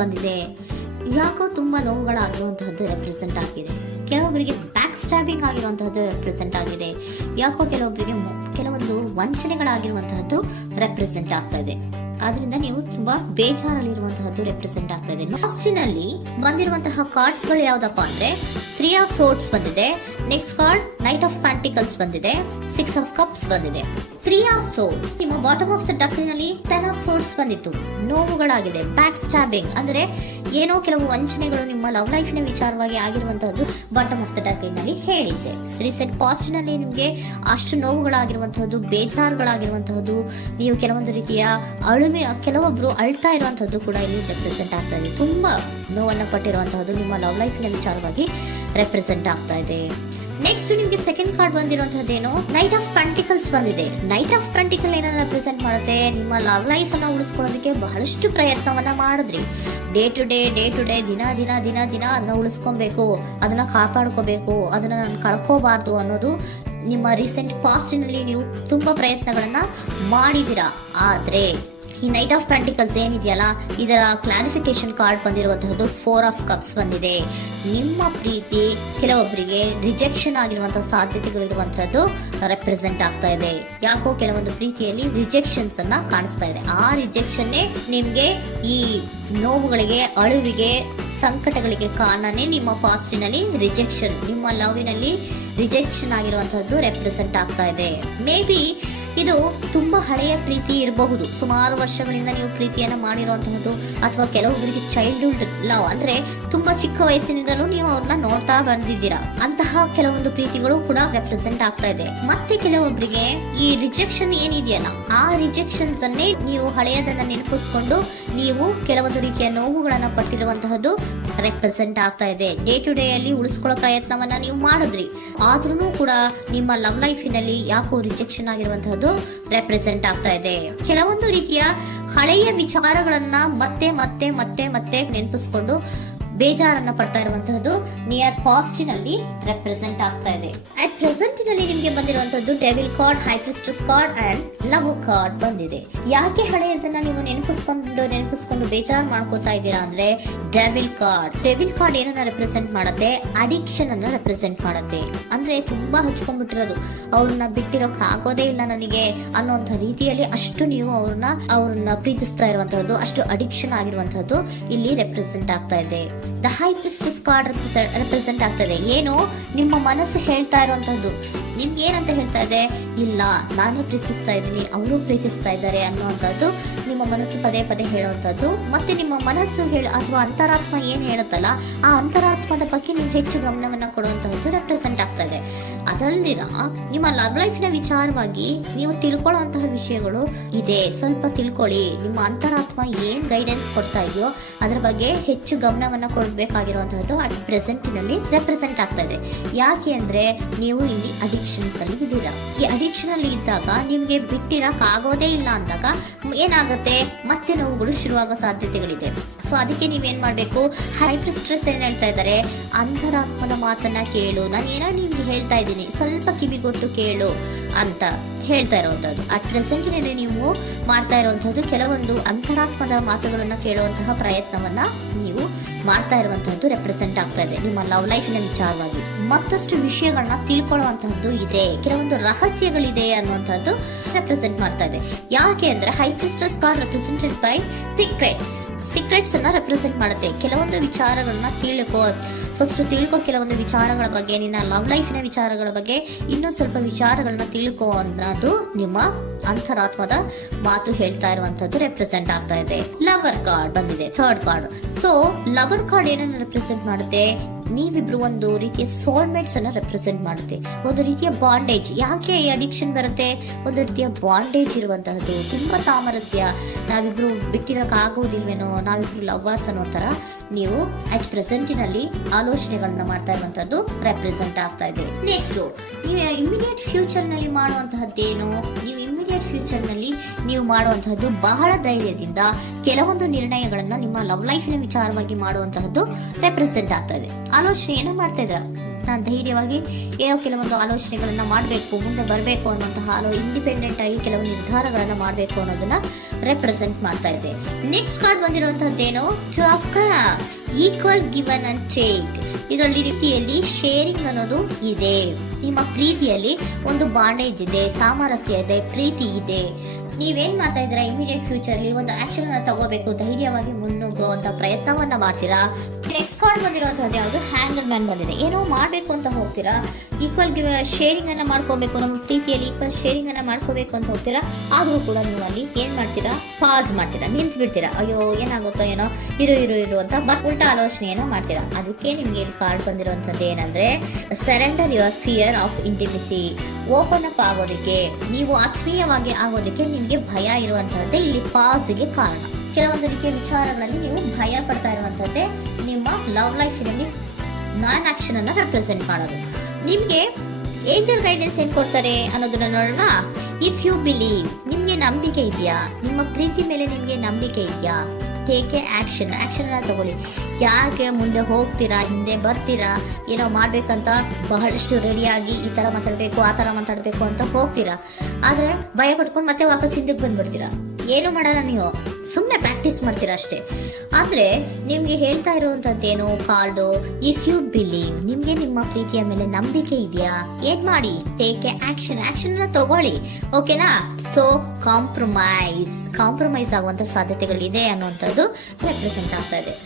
ಬಂದಿದೆ. ಯಾಕೋ ತುಂಬಾ ನೋವುಗಳಾಗಿರುವಂತಹದ್ದು ರೆಪ್ರೆಸೆಂಟ್ ಆಗಿದೆ. ಕೆಲವೊಬ್ಬರಿಗೆ ಬ್ಯಾಕ್ ಸ್ಟ್ಯಾಬಿಂಗ್ ಆಗಿರುವಂತಹದ್ದು ರೆಪ್ರೆಸೆಂಟ್ ಆಗಿದೆ. ಯಾಕೋ ಕೆಲವೊಬ್ಬರಿಗೆ ಕೆಲವೊಂದು ವಂಚನೆಗಳಾಗಿರುವಂತಹದ್ದು ರೆಪ್ರೆಸೆಂಟ್ ಆಗ್ತಾ ಇದೆ. ಆದ್ರಿಂದ ನೀವು ತುಂಬಾ ಬೇಜಾರಲ್ಲಿರುವಂತಹದ್ದು ರೆಪ್ರೆಸೆಂಟ್ ಆಗ್ತಾ ಇದೆ. ಲಾಸ್ಟಿನಲ್ಲಿ ಬಂದಿರುವಂತಹ ಕಾರ್ಡ್ಸ್ ಗಳು ಯಾವ್ದಪ್ಪ ಅಂದ್ರೆ 3 ಆಫ್ ಸೋರ್ಡ್ಸ್ ಬಂದಿದೆ. Next card night of pentacles ಬಂದಿದೆ. 6 ಆಫ್ ಕಪ್ಸ್ ಬಂದಿದೆ. 3 ಆಫ್ ಸೋರ್ಡ್ಸ್ ನಿಮ್ಮ ಬಾಟಮ್ ಆಫ್ ದ ಡಕ್ನಲ್ಲಿ 10 ಆಫ್ ಸೋರ್ಡ್ಸ್ ಬಂದಿತ್ತು. ನೋವುಗಳಾಗಿದೆ, ಬ್ಯಾಕ್ ಸ್ಟ್ಯಾಬಿಂಗ್ ಅಂದ್ರೆ ಏನೋ ಕೆಲವು ವಂಚನೆಗಳು ನಿಮ್ಮ ಲವ್ ಲೈಫ್ ನ ವಿಚಾರವಾಗಿ ಆಗಿರುವಂತಹದ್ದು ಬಾಟಮ್ ಆಫ್ ದ ಡಕ್ನಲ್ಲಿ ಹೇಳಿದ್ದೆ. ರೀಸೆಂಟ್ ಪಾಸ್ಟ್ ನಲ್ಲಿ ನಿಮ್ಗೆ ಅಷ್ಟು ನೋವುಗಳಾಗಿರುವಂತಹದ್ದು, ಬೇಜಾರುಗಳಾಗಿರುವಂತಹದ್ದು, ನೀವು ಕೆಲವೊಂದು ರೀತಿಯ ಕೆಲವೊಬ್ರು ಅಳ್ತಾ ಇರುವಂತಹದ್ದು ಕೂಡ ಇಲ್ಲಿ ರೆಪ್ರೆಸೆಂಟ್ ಆಗ್ತಾ ಇದೆ. ತುಂಬಾ ನೋವನ್ನ ಪಟ್ಟಿರುವಂತಹದ್ದು ನಿಮ್ಮ ಲವ್ ಲೈಫ್ ನ ವಿಚಾರವಾಗಿ ರೆಪ್ರೆಸೆಂಟ್ ಆಗ್ತಾ ಇದೆ. ನೆಕ್ಸ್ಟ್ ನಿಮ್ಗೆ ಸೆಕೆಂಡ್ ಕಾರ್ಡ್ ಬಂದಿರುವಂತಹದ್ದೇನು ನೈಟ್ ಆಫ್ ಪ್ಯಾಂಟಿಕಲ್ಸ್ ಬಂದಿದೆ. ನೈಟ್ ಆಫ್ ಪ್ಯಾಂಟಿಕಲ್ ಏನನ್ನ ರೆಪ್ರೆಸೆಂಟ್ ಮಾಡುತ್ತೆ, ನಿಮ್ಮ ಲವ್ ಲೈಫ್ ಅನ್ನ ಉಳಿಸ್ಕೊಳ್ಳೋದಕ್ಕೆ ಬಹಳಷ್ಟು ಪ್ರಯತ್ನವನ್ನ ಮಾಡಿದ್ರಿ. ಡೇ ಟು ಡೇ ದಿನ ಅದನ್ನ ಉಳಿಸ್ಕೊಬೇಕು, ಅದನ್ನ ಕಾಪಾಡ್ಕೋಬೇಕು, ಅದನ್ನ ನಾನು ಕಳ್ಕೋಬಾರ್ದು ಅನ್ನೋದು ನಿಮ್ಮ ರೀಸೆಂಟ್ ಪಾಸ್ಟ್ ನಲ್ಲಿ ನೀವು ತುಂಬಾ ಪ್ರಯತ್ನಗಳನ್ನ ಮಾಡಿದಿರಾ. ಆದ್ರೆ ಈ ನೈಟ್ ಆಫ್ ಪ್ಯಾಂಟಿಕಲ್ಸ್ ಏನಿದೆಯಲ್ಲ, ಇದರ ಕ್ಲಾರಿಫಿಕೇಶನ್ ಕಾರ್ಡ್ ಬಂದಿರುವಂತಹದ್ದು 4 ಆಫ್ ಕಪ್ಸ್ ಬಂದಿದೆ. ನಿಮ್ಮ ಪ್ರೀತಿ ಕೆಲವೊಬ್ಬರಿಗೆ ರಿಜೆಕ್ಷನ್ ಆಗಿರುವಂತಹ ಸಾಧ್ಯತೆಗಳಿರುವಂತಹದ್ದು ರೆಪ್ರೆಸೆಂಟ್ ಆಗ್ತಾ ಇದೆ. ಯಾಕೋ ಕೆಲವೊಂದು ಪ್ರೀತಿಯಲ್ಲಿ ರಿಜೆಕ್ಷನ್ಸ್ ಅನ್ನ ಕಾಣಿಸ್ತಾ ಇದೆ. ಆ ರಿಜೆಕ್ಷನ್ನೇ ನಿಮ್ಗೆ ಈ ನೋವುಗಳಿಗೆ, ಅಳುವಿಗೆ, ಸಂಕಟಗಳಿಗೆ ಕಾರಣನೇ ನಿಮ್ಮ ಪಾಸ್ಟಿನಲ್ಲಿ ರಿಜೆಕ್ಷನ್, ನಿಮ್ಮ ಲವ್ನಲ್ಲಿ ರಿಜೆಕ್ಷನ್ ಆಗಿರುವಂತಹದ್ದು ರೆಪ್ರೆಸೆಂಟ್ ಆಗ್ತಾ ಇದೆ. ಮೇ ಬಿ ಇದು ತುಂಬಾ ಹಳೆಯ ಪ್ರೀತಿ ಇರಬಹುದು. ಸುಮಾರು ವರ್ಷಗಳಿಂದ ನೀವು ಪ್ರೀತಿಯನ್ನ ಮಾಡಿರುವಂತಹದ್ದು, ಅಥವಾ ಕೆಲವೊಬ್ಬರಿಗೆ ಚೈಲ್ಡ್ಹುಡ್ ಲವ್ ಅಂದ್ರೆ ತುಂಬಾ ಚಿಕ್ಕ ವಯಸ್ಸಿನಿಂದಲೂ ನೀವು ಅವ್ರನ್ನ ನೋಡ್ತಾ ಬಂದಿದ್ದೀರಾ. ಅಂತಹ ಕೆಲವೊಂದು ಪ್ರೀತಿಗಳು ಕೂಡ ರೆಪ್ರೆಸೆಂಟ್ ಆಗ್ತಾ ಇದೆ. ಮತ್ತೆ ಕೆಲವೊಬ್ಬರಿಗೆ ಈ ರಿಜೆಕ್ಷನ್ ಏನಿದೆಯಲ್ಲ, ಆ ರಿಜೆಕ್ಷನ್ಸ್ ಅನ್ನೇ ನೀವು ಹಳೆಯದನ್ನ ನೆನಪಿಸ್ಕೊಂಡು ನೀವು ಕೆಲವೊಂದು ರೀತಿಯ ನೋವುಗಳನ್ನ ಪಟ್ಟಿರುವಂತಹದ್ದು ರೆಪ್ರೆಸೆಂಟ್ ಆಗ್ತಾ ಇದೆ. ಡೇ ಟು ಡೇ ಅಲ್ಲಿ ಉಳಿಸ್ಕೊಳ್ಳೋ ಪ್ರಯತ್ನವನ್ನ ನೀವು ಮಾಡಿದ್ರಿ, ಆದ್ರೂ ಕೂಡ ನಿಮ್ಮ ಲವ್ ಲೈಫಿನಲ್ಲಿ ಯಾಕೋ ರಿಜೆಕ್ಷನ್ ಆಗಿರುವಂತಹದ್ದು ರೆಪ್ರೆಸೆಂಟ್ ಆಗ್ತಾ ಇದೆ. ಕೆಲವೊಂದು ರೀತಿಯ ಹಳೆಯ ವಿಚಾರಗಳನ್ನ ಮತ್ತೆ ಮತ್ತೆ ಮತ್ತೆ ಮತ್ತೆ ನೆನಪಿಸ್ಕೊಂಡು ಬೇಜಾರನ್ನ ಪಡ್ತಾ ಇರುವಂತಹದ್ದು ನಿಯರ್ ಪಾಸ್ಟಿನಲ್ಲಿ ರೆಪ್ರೆಸೆಂಟ್ ಆಗ್ತಾ ಇದೆ. ಅಟ್ ಪ್ರೆಸೆಂಟ್ ನಲ್ಲಿ ನಿಮ್ಗೆ ಬಂದಿರುವಂತಹದ್ದು devil card, high priestess card and love card ಬಂದಿದೆ. ಯಾಕೆ ಹಳೆಯದನ್ನ ನೀವು ನೆನಪಿಸ್ಕೊಂಡು ಬೇಜಾರು ಮಾಡ್ಕೋತಾ ಇದ್ದೀರಾ ಅಂದ್ರೆ ಡೆವಿಲ್ ಕಾರ್ಡ್ ಏನನ್ನ ರೆಪ್ರೆಸೆಂಟ್ ಮಾಡುತ್ತೆ, ಅಡಿಕ್ಷನ್ ಅನ್ನ ರೆಪ್ರೆಸೆಂಟ್ ಮಾಡುತ್ತೆ. ಅಂದ್ರೆ ತುಂಬಾ ಹಚ್ಕೊಂಡ್ಬಿಟ್ಟಿರೋದು, ಅವ್ರನ್ನ ಬಿಟ್ಟಿರೋಕ್ ಆಗೋದೇ ಇಲ್ಲ ನನಗೆ ಅನ್ನುವಂತ ರೀತಿಯಲ್ಲಿ ಅಷ್ಟು ನೀವು ಅವ್ರನ್ನ ಪ್ರೀತಿಸ್ತಾ ಇರುವಂತಹದ್ದು, ಅಷ್ಟು ಅಡಿಕ್ಷನ್ ಆಗಿರುವಂತಹದ್ದು ಇಲ್ಲಿ ರೆಪ್ರೆಸೆಂಟ್ ಆಗ್ತಾ ಇದೆ. The high priestess card represent ಆಗ್ತದೆ. ಏನು ನಿಮ್ಮ ಮನಸ್ಸು ಹೇಳ್ತಾ ಇರುವಂತಹದ್ದು, ನಿಮ್ಗೆ ಏನಂತ ಹೇಳ್ತಾ ಇದೆ, ಇಲ್ಲ ನಾನು ಪ್ರೀತಿಸ್ತಾ ಇದ್ದೀನಿ, ಅವರು ಪ್ರೀತಿಸ್ತಾ ಇದ್ದಾರೆ ಅನ್ನುವಂಥದ್ದು ನಿಮ್ಮ ಮನಸ್ಸು ಪದೇ ಪದೇ ಹೇಳುವಂಥದ್ದು. ಮತ್ತೆ ನಿಮ್ಮ ಮನಸ್ಸು ಅಥವಾ ಅಂತರಾತ್ಮ ಏನ್ ಹೇಳುತ್ತಲ್ಲ, ಆ ಅಂತರಾತ್ಮದ ಬಗ್ಗೆ ನೀವು ಹೆಚ್ಚು ಗಮನವನ್ನ ಕೊಡುವಂತಹದ್ದು ರೆಪ್ರೆಸೆಂಟ್ ಆಗ್ತಾ ಇದೆ. ಅದಲ್ದಿರ ನಿಮ್ಮ ಲವ್ ಲೈಫ್ ನ ವಿಚಾರವಾಗಿ ನೀವು ತಿಳ್ಕೊಳ್ಳುವಂತಹ ವಿಷಯಗಳು ಇದೆ. ಸ್ವಲ್ಪ ತಿಳ್ಕೊಳ್ಳಿ, ನಿಮ್ಮ ಅಂತರಾತ್ಮ ಏನ್ ಗೈಡೆನ್ಸ್ ಕೊಡ್ತಾ ಇದೆಯೋ ಅದ್ರ ಬಗ್ಗೆ ಹೆಚ್ಚು ಗಮನವನ್ನ ಕೊಡಬೇಕಾಗಿರುವಂತಹದ್ದು ಅಟ್ ಪ್ರೆಸೆಂಟ್ ನಲ್ಲಿ ರೆಪ್ರೆಸೆಂಟ್ ಆಗ್ತಾ ಇದೆ. ಯಾಕೆ ಅಂದ್ರೆ ನೀವು ಇಲ್ಲಿ ಅಡಿಕ್ಷನ್ಸ್ ಅಲ್ಲಿ ಇದ್ದೀರಾ. ಈ ಅಡಿಕ್ಷನ್ ಅಲ್ಲಿ ಇದ್ದಾಗ ನಿಮ್ಗೆ ಬಿಟ್ಟಿರಕ್ ಆಗೋದೇ ಇಲ್ಲ ಅಂದಾಗ ಏನಾಗುತ್ತೆ, ಮತ್ತೆ ನೋವುಗಳು ಶುರುವಾಗೋ ಸಾಧ್ಯತೆಗಳಿದೆ. ಸೊ ಅದಕ್ಕೆ ನೀವೇನ್ ಮಾಡ್ಬೇಕು, ಹೈ ಪ್ರಿಸ್ಟೆಸ್ ಏನ್ ಹೇಳ್ತಾ ಇದ್ದಾರೆ, ಅಂತರಾತ್ಮದ ಮಾತನ್ನ ಕೇಳು, ನಾನು ಏನೋ ನಿಮ್ಗೆ ಹೇಳ್ತಾ ಇದ್ದೀನಿ, ಸ್ವಲ್ಪ ಕಿವಿಗೊಟ್ಟು ಕೇಳು ಅಂತ ಹೇಳ್ತಾ ಇರುವಂತದ್ದು. ಅಟ್ ಪ್ರೆಸೆಂಟ್ ನಲ್ಲಿ ನೀವು ಮಾಡ್ತಾ ಇರುವಂತದ್ದು ಕೆಲವೊಂದು ಅಂತರಾತ್ಮದ ಮಾತುಗಳನ್ನ ಕೇಳುವಂತಹ ಪ್ರಯತ್ನವನ್ನ ನೀವು ಮಾಡ್ತಾ ಇರುವಂತಹದ್ದು ರೆಪ್ರೆಸೆಂಟ್ ಆಗ್ತಾ ಇದೆ. ನಿಮ್ಮ ಲವ್ ಲೈಫ್ ನ ವಿಚಾರವಾಗಿ ಮತ್ತಷ್ಟು ವಿಷಯಗಳನ್ನ ತಿಳ್ಕೊಳ್ಳುವಂತಹದ್ದು ಇದೆ, ಕೆಲವೊಂದು ರಹಸ್ಯಗಳಿದೆ ಅನ್ನುವಂಥದ್ದು ರೆಪ್ರೆಸೆಂಟ್ ಮಾಡ್ತಾ ಇದೆ. ಯಾಕೆ ಅಂದ್ರೆ high priestess card represented by secrets ಅನ್ನ ರೆಪ್ರೆಸೆಂಟ್ ಮಾಡುತ್ತೆ. ಕೆಲವೊಂದು ವಿಚಾರಗಳನ್ನ ತಿಳ್ಕೊ ಕೆಲವೊಂದು ವಿಚಾರಗಳ ಬಗ್ಗೆ, ನಿನ್ನ ಲವ್ ಲೈಫ್ ನ ವಿಚಾರಗಳ ಬಗ್ಗೆ ಇನ್ನೂ ಸ್ವಲ್ಪ ವಿಚಾರಗಳನ್ನ ತಿಳ್ಕೊ ಅನ್ನೋದು ನಿಮ್ಮ ಅಂತರಾತ್ಮದ ಮಾತು ಹೇಳ್ತಾ ಇರುವಂತದ್ದು ರೆಪ್ರೆಸೆಂಟ್ ಆಗ್ತಾ ಇದೆ. ಲವರ್ ಕಾರ್ಡ್ ಬಂದಿದೆ, third card. So lover card ಏನನ್ನ ರೆಪ್ರೆಸೆಂಟ್ ಮಾಡುತ್ತೆ, ನೀವಿಬ್ರು ಒಂದು ರೀತಿಯ ಸೋಲ್ಮೇಟ್ಸ್ ಅನ್ನ ರೆಪ್ರೆಸೆಂಟ್ ಮಾಡುತ್ತೆ. ಒಂದು ರೀತಿಯ ಬಾಂಡೇಜ್. ಯಾಕೆ ಈ ಅಡಿಕ್ಷನ್ ಬರುತ್ತೆ, ಒಂದು ರೀತಿಯ ಬಾಂಡೇಜ್ ಇರುವಂತಹದ್ದು, ತುಂಬಾ ಸಾಮರಸ್ಯ, ನಾವಿಬ್ರು ಬಿಟ್ಟಿರಕ್ ಆಗೋದಿಲ್ವೇನೋ, ನಾವಿಬ್ರು ಲವರ್ಸ್ ಅನ್ನೋ ತರ ನೀವು ಅಟ್ ಪ್ರೆಸೆಂಟಿನಲ್ಲಿ ಆಲೋಚನೆಗಳನ್ನ ಮಾಡ್ತಾ ಇರುವಂತದ್ದು ರೆಪ್ರೆಸೆಂಟ್ ಆಗ್ತಾ ಇದೆ. ನೆಕ್ಸ್ಟ್ ನೀವು ಇಮಿಡಿಯೇಟ್ ಫ್ಯೂಚರ್ ನಲ್ಲಿ ಮಾಡುವಂತಹದ್ದೇನು, ನೀವು ಮಾಡುವಂತಹದ್ದು ಬಹಳ ಧೈರ್ಯದಿಂದ ಕೆಲವೊಂದು ನಿರ್ಣಯಗಳನ್ನ ನಿಮ್ಮ ಲವ್ ಲೈಫ್ ನ ವಿಚಾರವಾಗಿ ಮಾಡುವಂತಹದ್ದು ರೆಪ್ರೆಸೆಂಟ್ ಆಗ್ತಾ ಇದೆ. ಆಲೋಚನೆ ಏನ ಮಾಡ್ತಾ ಇದ್ದಾರೆ, ನಾನು ಧೈರ್ಯವಾಗಿ ಏನೋ ಕೆಲವೊಂದು ಆಲೋಚನೆಗಳನ್ನ ಮಾಡಬೇಕು, ಮುಂದೆ ಬರಬೇಕು ಅನ್ನುವಂತಹ ಇಂಡಿಪೆಂಡೆಂಟ್ ಆಗಿ ಕೆಲವು ನಿರ್ಧಾರಗಳನ್ನ ಮಾಡಬೇಕು ಅನ್ನೋದನ್ನ ರೆಪ್ರೆಸೆಂಟ್ ಮಾಡ್ತಾ ಇದೆ. ನೆಕ್ಸ್ಟ್ ಕಾರ್ಡ್ ಬಂದಿರುವಂತಹದ್ದೇನು, 2 of cups, equal given and take. ಇದರಲ್ಲಿ ರೀತಿಯಲ್ಲಿ ಶೇರಿಂಗ್ ಅನ್ನೋದು ಇದೆ. ನಿಮ್ಮ ಪ್ರೀತಿಯಲ್ಲಿ ಒಂದು ಬಾಂಡೇಜ್ ಇದೆ, ಸಾಮರಸ್ಯ ಇದೆ, ಪ್ರೀತಿ ಇದೆ. ನೀವೇನ್ ಮಾಡ್ತಾ ಇದ್ದೀರಾ, ಇಮಿಡಿಯೇಟ್ ಫ್ಯೂಚರ್ ಅಲ್ಲಿ ಒಂದು ಆಕ್ಷನ್ ಅನ್ನ ತಗೋಬೇಕು, ಧೈರ್ಯವಾಗಿ ಮುನ್ನುಗ್ಗುವಂತ ಪ್ರಯತ್ನವನ್ನ ಮಾಡ್ತೀರಾ. ನೆಕ್ಸ್ಟ್ ಕಾರ್ಡ್ ಬಂದಿರುವಂತಹದ್ದು ಯಾವುದು, ಹ್ಯಾಂಗರ್ ಮ್ಯಾನ್ ಬಂದಿದೆ. ಏನೋ ಮಾಡ್ಬೇಕು ಅಂತ ಹೋಗ್ತೀರಾ, ಈಕ್ವಲ್ ಶೇರಿಂಗ್ ಅನ್ನ ಮಾಡ್ಕೋಬೇಕು, ನಮ್ಮ ಪ್ರೀತಿಯಲ್ಲಿ ಈಕ್ವಲ್ ಶೇರಿಂಗ್ ಅನ್ನ ಮಾಡ್ಕೋಬೇಕು ಅಂತ ಹೋಗ್ತೀರಾ. ಆದ್ರೂ ಕೂಡ ನೀವು ಅಲ್ಲಿ ಏನ್ ಮಾಡ್ತೀರಾ, ಪಾಸ್ ಮಾಡ್ತೀರಾ, ನಿಂತು ಬಿಡ್ತೀರಾ. ಅಯ್ಯೋ ಏನಾಗುತ್ತೋ ಏನೋ, ಇರು ಅಂತ ಉಲ್ಟಾ ಆಲೋಚನೆಯನ್ನ ಮಾಡ್ತೀರಾ. ಅದಕ್ಕೆ ನಿಮ್ಗೆ ಇಲ್ಲಿ ಕಾರ್ಡ್ ಬಂದಿರುವಂತದ್ದು ಏನಂದ್ರೆ, surrender your fear of intimacy. Open up ಆಗೋದಕ್ಕೆ, ನೀವು ಆತ್ಮೀಯವಾಗಿ ಆಗೋದಕ್ಕೆ ನಿಮ್ಗೆ ಭಯ ಇರುವಂತಹದ್ದೇ ಇಲ್ಲಿ ಪಾಸ್ಗೆ ಕಾರಣ. ಕೆಲವೊಂದು ರೀತಿಯ ವಿಚಾರಗಳಲ್ಲಿ ನೀವು ಭಯ ಪಡ್ತಾ ಇರುವಂತದ್ದೇ ನಿಮ್ಮ ಲವ್ ಲೈಫಿನಲ್ಲಿ ನಾನ್ ಆಕ್ಷನ್ ಅನ್ನ ರೆಪ್ರೆಸೆಂಟ್ ಮಾಡೋದು. ನಿಮ್ಗೆ ಏಂಜಲ್ ಗೈಡೆನ್ಸ್ ಏನ್ ಕೊಡ್ತಾರೆ ಅನ್ನೋದನ್ನ ನೋಡೋಣ. ಇಫ್ ಯು ಬಿಲೀವ್, ನಿಮ್ಗೆ ನಂಬಿಕೆ ಇದೆಯಾ, ನಿಮ್ಮ ಪ್ರೀತಿ ಮೇಲೆ ನಿಮ್ಗೆ ನಂಬಿಕೆ ಇದೆಯಾ, ಟೇಕ್ ಎ ಆಕ್ಷನ್ ಅನ್ನ ತಗೊಳ್ಳಿ. ಯಾಕೆ ಮುಂದೆ ಹೋಗ್ತೀರಾ, ಹಿಂದೆ ಬರ್ತೀರಾ, ಏನೋ ಮಾಡ್ಬೇಕಂತ ಬಹಳಷ್ಟು ರೆಡಿಯಾಗಿ ಈ ತರ ಮಾತಾಡ್ಬೇಕು ಆ ತರ ಮಾತಾಡ್ಬೇಕು ಅಂತ ಹೋಗ್ತೀರಾ. ಆದ್ರೆ ಭಯ ಪಡ್ಕೊಂಡು ಮತ್ತೆ ವಾಪಸ್ ಹಿಂದಕ್ಕೆ ಬಂದ್ಬಿಡ್ತೀರಾ. ಏನು ಮಾಡಲ್ಲ, ನೀವು ಸುಮ್ನೆ ಪ್ರಾಕ್ಟೀಸ್ ಮಾಡ್ತೀರಾ ಅಷ್ಟೇ. ಆದ್ರೆ ನಿಮ್ಗೆ ಹೇಳ್ತಾ ಇರುವಂತದ್ದೇನು ಕಾರ್ಡು, ಇಫ್ ಯು ಬಿಲೀವ್, ನಿಮ್ಗೆ ನಿಮ್ಮ ಪ್ರೀತಿಯ ಮೇಲೆ ನಂಬಿಕೆ ಇದೆಯಾ, ಏನ್ ಮಾಡಿ, ಟೇಕ್ ಎ ಆಕ್ಷನ್ ಅನ್ನ ತಗೊಳ್ಳಿ. ಓಕೆನಾ? ಸೊ ಕಾಂಪ್ರಮೈಸ್ ಆಗುವಂತ ಸಾಧ್ಯತೆಗಳಿದೆ ಅನ್ನುವಂಥದ್ದು ರೆಪ್ರೆಸೆಂಟ್ ಆಗ್ತಾ ಇದೆ.